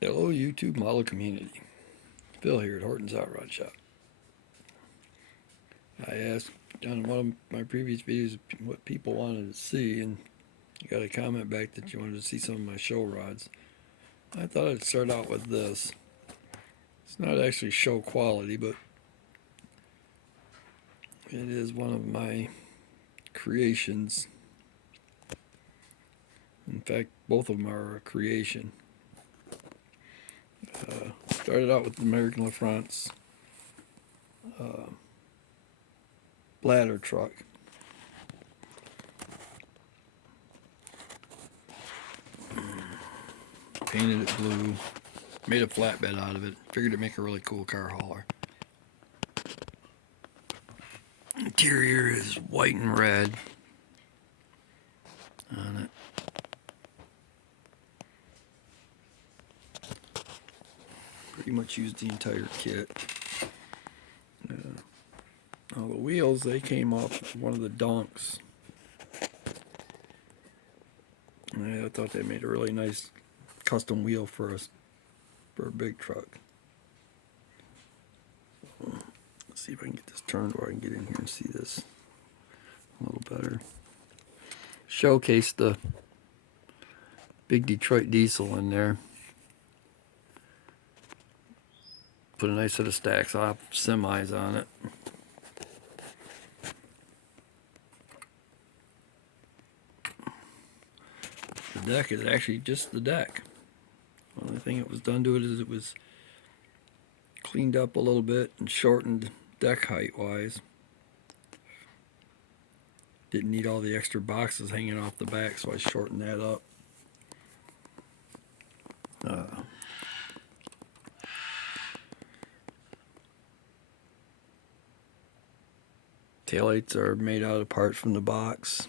Hello, YouTube model community. Phil here at Horton's Hot Rod Shop. I asked on one of my previous videos what people wanted to see, and you got a comment back that you wanted to see some of my show rods. I thought I'd start out with this. It's not actually show quality, but it is one of my creations. In fact, both of them are a creation. Started out with the American LaFrance bladder truck. Painted it blue, made a flatbed out of it. Figured it'd make a really cool car hauler. Interior is white and red on it. Pretty much used the entire kit. Now the wheels, they came off one of the donks. And I thought they made a really nice custom wheel for a big truck. Let's see if I can get this turned where I can get in here and see this a little better. Showcase the big Detroit diesel in there. Put a nice set of stacks off semis on it. The deck is actually just the deck. The only thing that was done to it is it was cleaned up a little bit and shortened deck height wise. Didn't need all the extra boxes hanging off the back, so I shortened that up. Taillights are made out of parts from the box.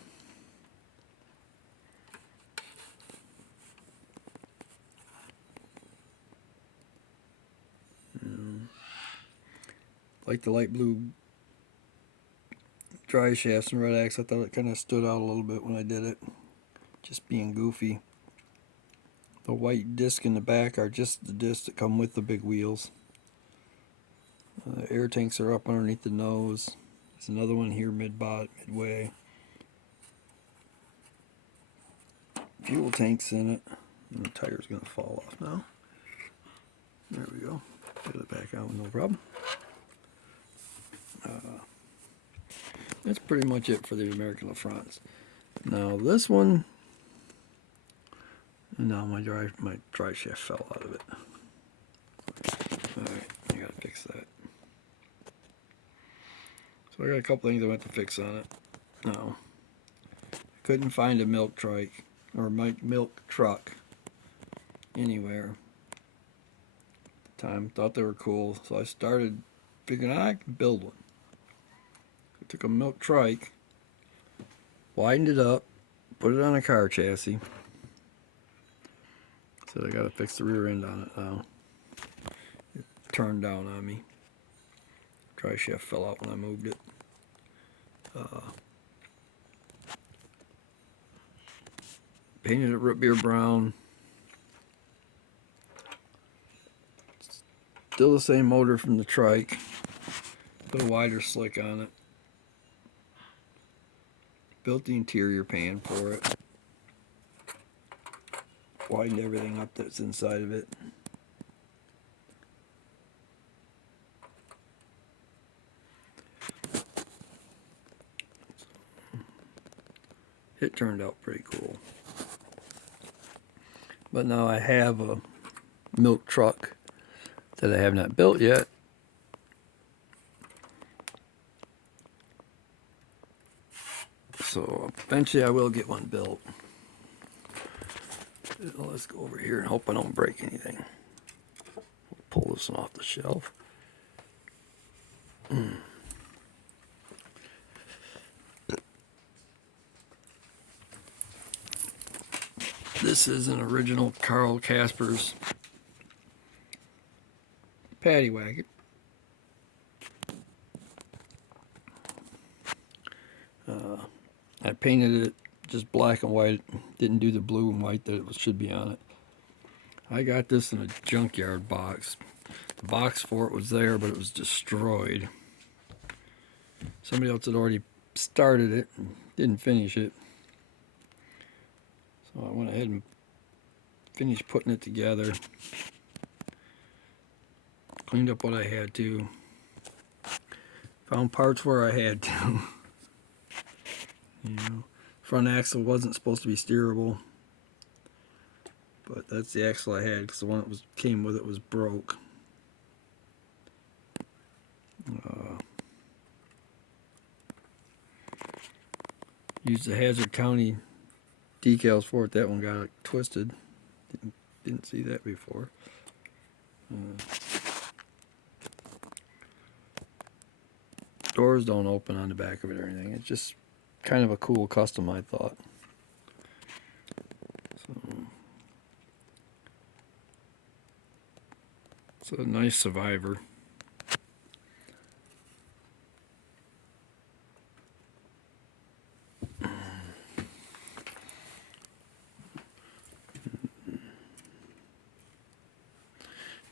Like the light blue dry shafts and red axe, I thought it kind of stood out a little bit when I did it. Just being goofy. The white disc in the back are just the discs that come with the big wheels. The air tanks are up underneath the nose. There's another one here midway. Fuel tanks in it. And the tire's going to fall off now. There we go. Get it back out, no problem. That's pretty much it for the American LaFrance. Now this one, no, my dry shaft fell out of it. Alright, I gotta fix that. So I got a couple things I went to fix on it. Now, I couldn't find a milk trike or milk truck anywhere at the time. Thought they were cool, so I started figuring I could build one. I took a milk trike, widened it up, put it on a car chassis. So I gotta fix the rear end on it now. It turned down on me. Dry shaft fell out when I moved it. Painted it root beer brown. Still the same motor from the trike. Put a wider slick on it. Built the interior pan for it. Widened everything up that's inside of it. It turned out pretty cool. But now I have a milk truck that I have not built yet. So eventually I will get one built. Let's go over here and hope I don't break anything. Pull this one off the shelf. This is an original Casper's Paddy Wagon. I painted it just black and white. Didn't do the blue and white that it should be on it. I got this in a junkyard box. The box for it was there, but it was destroyed. Somebody else had already started it and didn't finish it. So I went ahead and finished putting it together. Cleaned up what I had to. Found parts where I had to. You know, front axle wasn't supposed to be steerable, but that's the axle I had because the one that came with it was broke. Used the Hazard County decals for it. That one got twisted. Didn't see that before. Doors don't open on the back of it or anything. It's just kind of a cool custom, I thought. So it's a nice Survivor.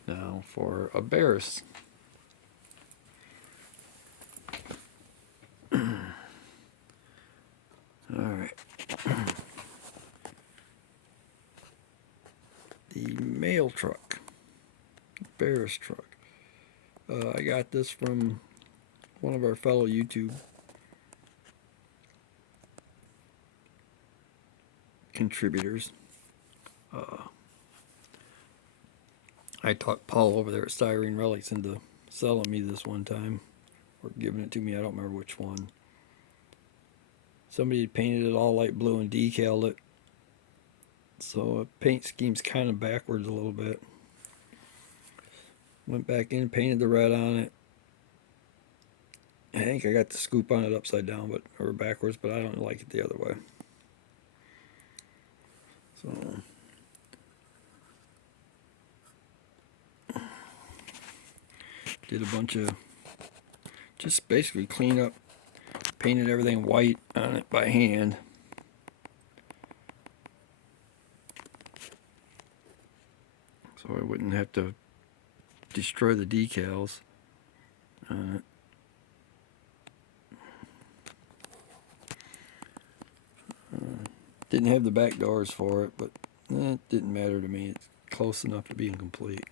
Now for a Barris. Alright. The mail truck. Barris truck. I got this from one of our fellow YouTube contributors. I talked Paul over there at Styrene Relics into selling me this one time, or giving it to me. I don't remember which one. Somebody had painted it all light blue and decaled it, so the paint scheme's kind of backwards a little bit. Went back in, painted the red on it. I think I got the scoop on it upside down, or backwards, but I don't like it the other way. So did a bunch of, just basically clean up, painted everything white on it by hand. So I wouldn't have to destroy the decals on it. Didn't have the back doors for it, but it didn't matter to me. It's close enough to being complete.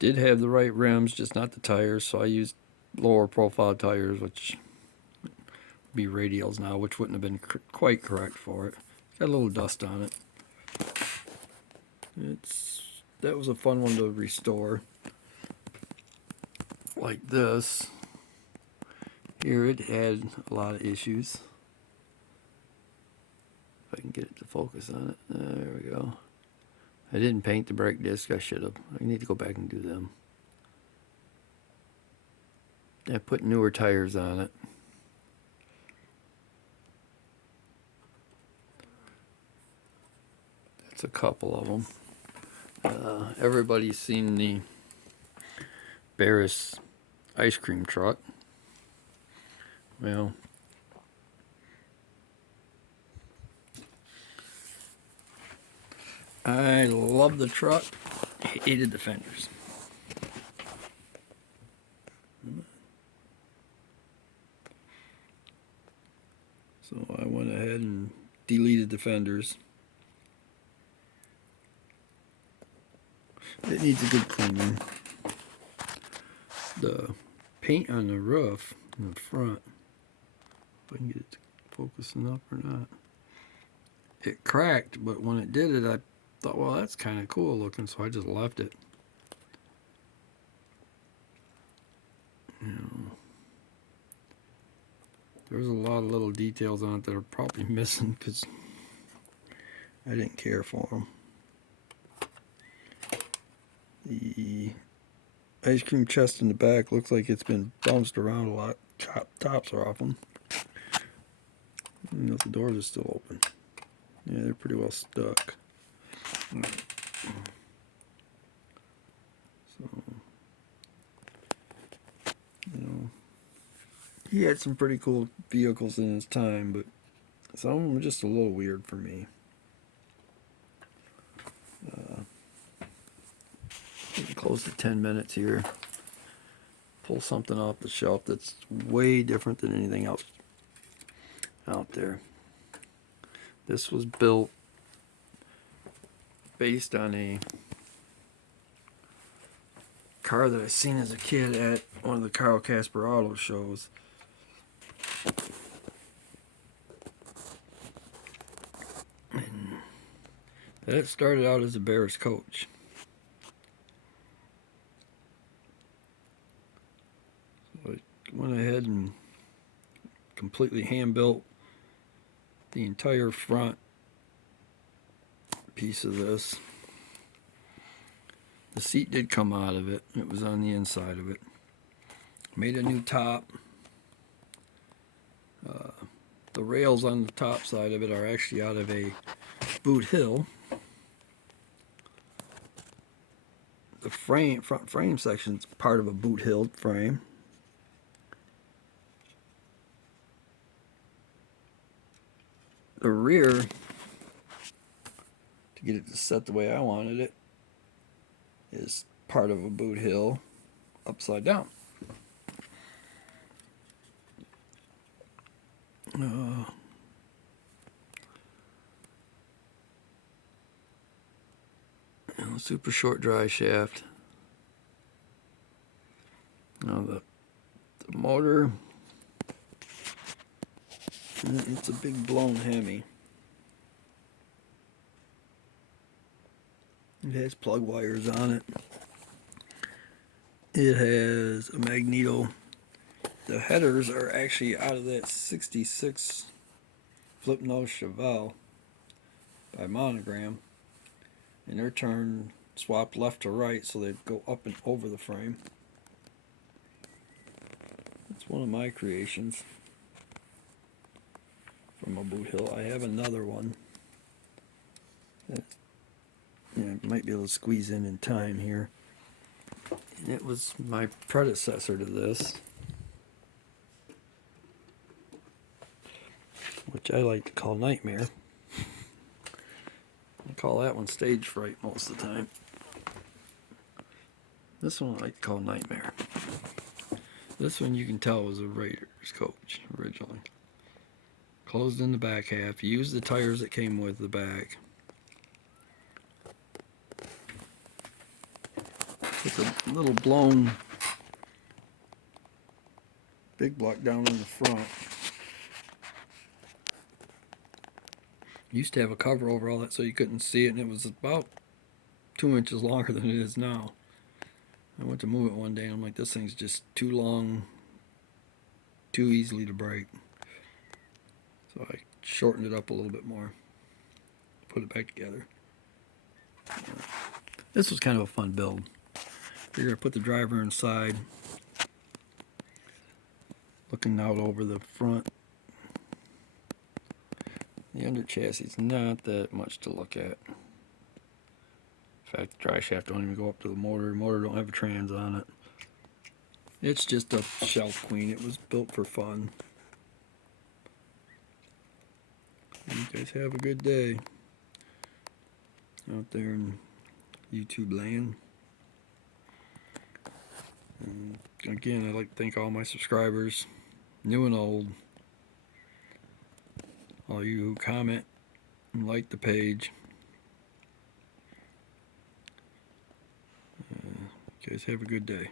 Did have the right rims, just not the tires, so I used lower profile tires, which would be radials now, which wouldn't have been quite correct for it. Got a little dust on it. That was a fun one to restore. Like this. Here it had a lot of issues. If I can get it to focus on it. There we go. I didn't paint the brake disc. I should have. I need to go back and do them. I put newer tires on it. That's a couple of them. Everybody's seen the Barris ice cream truck. Well, I love the truck, hated the fenders. So I went ahead and deleted the fenders. It needs a good cleaning. The paint on the roof in the front, if I can get it to focusing up or not, it cracked, but when it did it, I thought, well, that's kind of cool looking, so I just left it. You know, there's a lot of little details on it that are probably missing because I didn't care for them. The ice cream chest in the back looks like it's been bounced around a lot. Tops are off them. The doors are still open. Yeah, they're pretty well stuck. So, you know, he had some pretty cool vehicles in his time, but some of them are just a little weird for me. close to 10 minutes here. Pull something off the shelf that's way different than anything else out there. This was built based on a car that I seen as a kid at one of the Casper auto shows. And that started out as a Bears coach. So I went ahead and completely hand built the entire front piece of this. The seat did come out of it. It was on the inside of it. Made a new top. The rails on the top side of it are actually out of a boot hill. The front frame section is part of a boot hill frame. The rear, to get it to set the way I wanted it, is part of a boot hill upside down. Super short dry shaft. Now the motor, it's a big blown Hemi. It has plug wires on it. It has a magneto. The headers are actually out of that 66 flip nose Chevelle by Monogram, and they're turned swapped left to right so they go up and over the frame. It's one of my creations from a boot hill. I have another one that, might be able to squeeze in time here. And it was my predecessor to this, which I like to call Nightmare. I call that one Stage Fright most of the time. This one I like to call Nightmare. This one you can tell was a Raiders coach originally. Closed in the back half. Used the tires that came with the bag. With a little blown big block down in the front. Used to have a cover over all that so you couldn't see it, and it was about 2 inches longer than it is now. I went to move it one day and I'm like, this thing's just too long, too easily to break. So I shortened it up a little bit more, put it back together. This was kind of a fun build. You're going to put the driver inside, looking out over the front. The under chassis is not that much to look at. In fact, the dry shaft don't even go up to the motor. The motor don't have a trans on it. It's just a shelf queen. It was built for fun. You guys have a good day out there in YouTube land. And again, I'd like to thank all my subscribers, new and old. All you who comment and like the page. You guys have a good day.